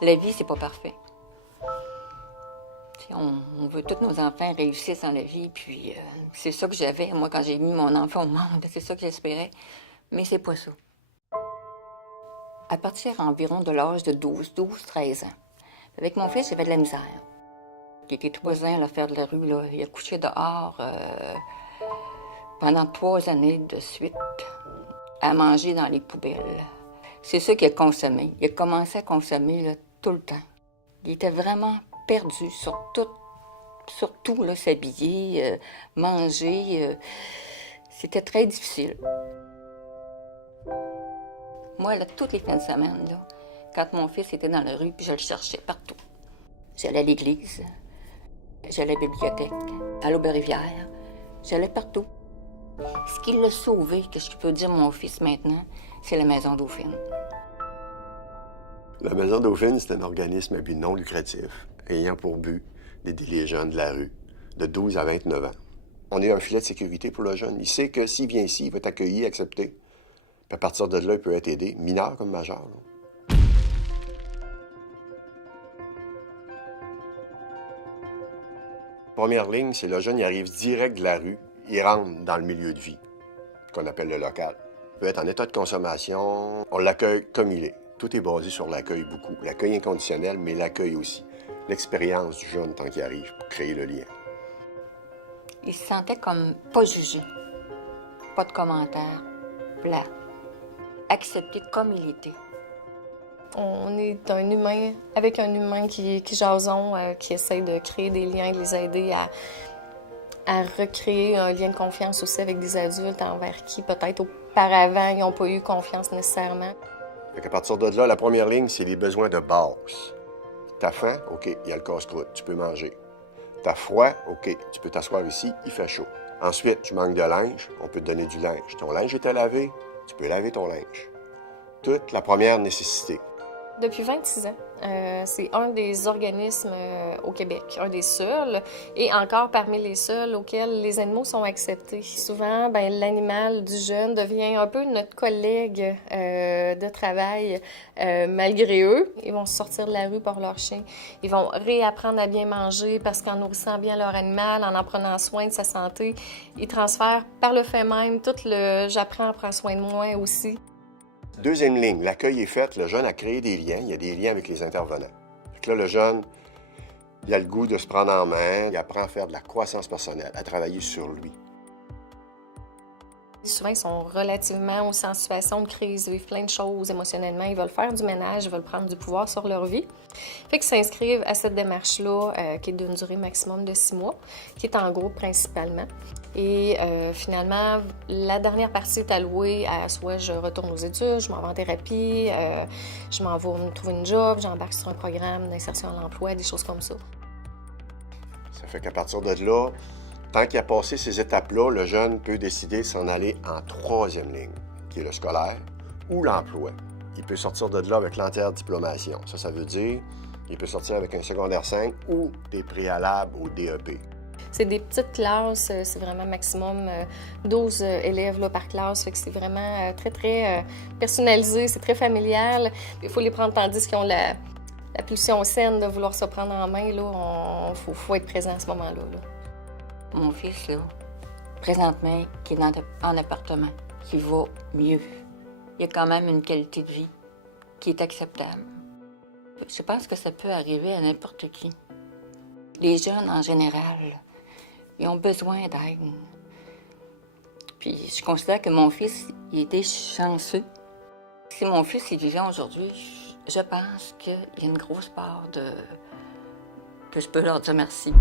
La vie, c'est pas parfait. On veut tous nos enfants réussissent dans la vie, puis c'est ça que j'avais, moi, quand j'ai mis mon enfant au monde. C'est ça que j'espérais, mais c'est pas ça. À partir environ de l'âge de 12-13 ans, avec mon fils, j'avais de la misère. Il était 3 ans à faire de la rue, là. Il a couché dehors pendant 3 années de suite, à manger dans les poubelles. C'est ça qu'il a consommé. Il a commencé à consommer là, tout le temps. Il était vraiment perdu sur tout, là, s'habiller, manger. C'était très difficile. Moi, là, toutes les fins de semaine, là, quand mon fils était dans la rue, puis je le cherchais partout. J'allais à l'église, j'allais à la bibliothèque, à l'Aube-Rivière, j'allais partout. Ce qui l'a sauvé, que je peux dire mon fils maintenant, c'est la Maison Dauphine. La Maison Dauphine, c'est un organisme à but non lucratif, ayant pour but d'aider les jeunes de la rue, de 12 à 29 ans. On est un filet de sécurité pour le jeune. Il sait que s'il vient ici, il va être accueilli, accepté. Puis à partir de là, il peut être aidé, mineur comme majeur. Là. Première ligne, c'est le jeune, il arrive direct de la rue, il rentre dans le milieu de vie, qu'on appelle le local. Il peut être en état de consommation, on l'accueille comme il est. Tout est basé sur l'accueil beaucoup. L'accueil inconditionnel, mais l'accueil aussi. L'expérience du jeune tant qu'il arrive pour créer le lien. Il se sentait comme pas jugé, pas de commentaires, plat, accepté comme il était. On est un humain avec un humain qui jason, qui essaie de créer des liens, de les aider à recréer un lien de confiance aussi avec des adultes envers qui peut-être auparavant ils n'ont pas eu confiance nécessairement. À partir de là, la première ligne, c'est les besoins de base. T'as faim? OK, il y a le casse-croûte, tu peux manger. T'as froid? OK, tu peux t'asseoir ici, il fait chaud. Ensuite, tu manques de linge, on peut te donner du linge. Ton linge est à laver, tu peux laver ton linge. Toute la première nécessité. Depuis 26 ans, c'est un des organismes au Québec, un des seuls, et encore parmi les seuls auxquels les animaux sont acceptés. Souvent, l'animal du jeune devient un peu notre collègue de travail malgré eux. Ils vont sortir de la rue pour leur chien. Ils vont réapprendre à bien manger parce qu'en nourrissant bien leur animal, en prenant soin de sa santé, ils transfèrent par le fait même tout le « j'apprends à prendre soin de moi » aussi. Deuxième ligne, l'accueil est fait, le jeune a créé des liens, il y a des liens avec les intervenants. Fait que là, le jeune, il a le goût de se prendre en main, il apprend à faire de la croissance personnelle, à travailler sur lui. Souvent, ils sont relativement aussi en situation de crise, ils vivent plein de choses émotionnellement, ils veulent faire du ménage, ils veulent prendre du pouvoir sur leur vie. Fait qu'ils s'inscrivent à cette démarche-là, qui est d'une durée maximum de 6 mois, qui est en groupe principalement. Et finalement, la dernière partie est allouée à soit je retourne aux études, je m'en vais en thérapie, je m'en vais me trouver une job, j'embarque sur un programme d'insertion à l'emploi, des choses comme ça. Ça fait qu'à partir de là, tant qu'il a passé ces étapes-là, le jeune peut décider de s'en aller en troisième ligne, qui est le scolaire ou l'emploi. Il peut sortir de là avec l'entière diplomation. Ça veut dire qu'il peut sortir avec un secondaire 5 ou des préalables au DEP. C'est des petites classes, c'est vraiment maximum 12 élèves là, par classe, fait que c'est vraiment très, très personnalisé, c'est très familial. Il faut les prendre tandis qu'ils ont la pulsion saine de vouloir se prendre en main, là, faut être présent à ce moment-là. Là. Mon fils, là, présentement, qui est en appartement, qui va mieux. Il a quand même une qualité de vie qui est acceptable. Je pense que ça peut arriver à n'importe qui. Les jeunes, en général, ils ont besoin d'aide. Puis je considère que mon fils, il était chanceux. Si mon fils est vivant aujourd'hui, je pense qu'il y a une grosse part que je peux leur dire merci.